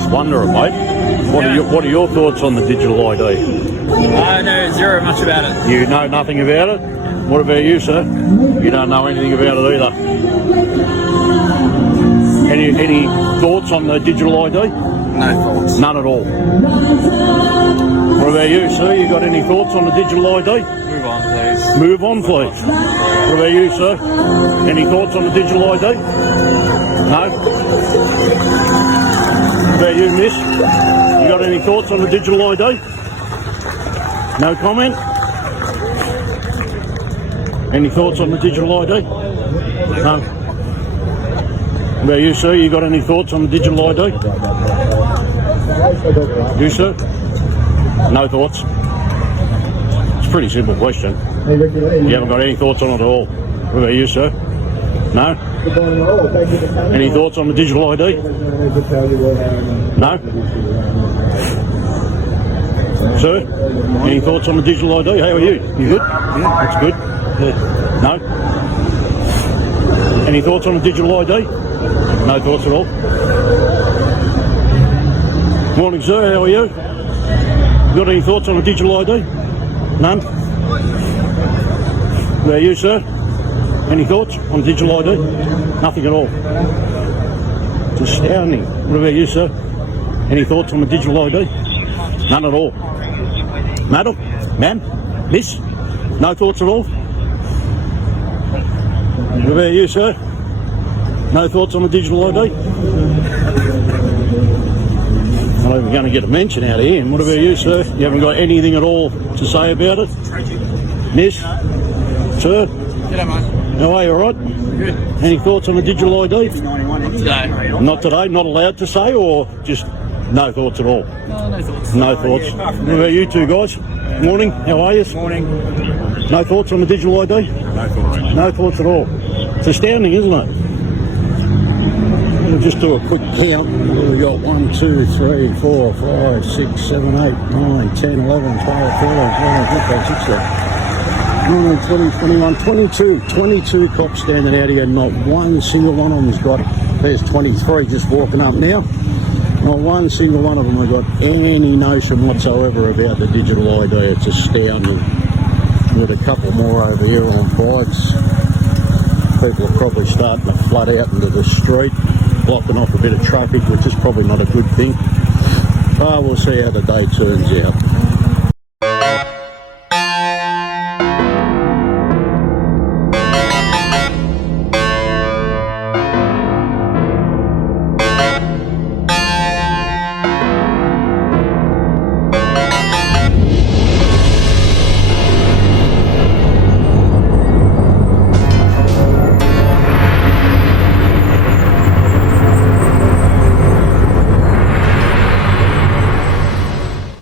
just wondering, mate. What are your thoughts on the digital ID? I know zero much about it. You know nothing about it? What about you, sir? You don't know anything about it either. Any thoughts on the digital ID? No thoughts. None at all. What about you, sir? You got any thoughts on the digital ID? Move on, please. Move on, please. What about you, sir? Any thoughts on the digital ID? No? What about you, miss? You got any thoughts on the digital ID? No comment? Any thoughts on the digital ID? No? What about you, sir? You got any thoughts on the digital ID? You, sir? No thoughts? It's a pretty simple question. You haven't got any thoughts on it at all. What about you, sir? No? Any thoughts on the digital ID? No? Sir? Any thoughts on the digital ID? How are you? You good? Yeah, that's good. Yeah. No? Any thoughts on the digital ID? No thoughts at all. Morning, sir. How are you? Got any thoughts on the digital ID? None? How about you, sir? Any thoughts on digital ID? Nothing at all. It's astounding. What about you, sir? Any thoughts on the digital ID? None at all. Madam? Ma'am? Miss? No thoughts at all? What about you, sir? No thoughts on the digital ID? I'm not even going to get a mention out of him. What about you, sir? You haven't got anything at all to say about it? Miss? Sir? G'day, mate. How are you, all right? Good. Any thoughts on the digital ID? Today. Not today? Not allowed to say, or just no thoughts at all? No thoughts. No thoughts. What about you two guys? Morning. How are you? Morning. No thoughts on the digital ID? No thoughts. No thoughts at all. It's astounding, isn't it? We'll just do a quick count. We've got 1, 2, 3, 4, 5, 6, 7, 8, 9, 10, 11, 12, 13, 14, 15, 16, 19, 20, 21, 22 cops standing out here. Not one single one of them's got, there's 23 just walking up now. Not one single one of them have got any notion whatsoever about the digital ID. It's astounding. With a couple more over here on bikes. People are probably starting to flood out into the street, blocking off a bit of traffic, which is probably not a good thing. We'll see how the day turns out.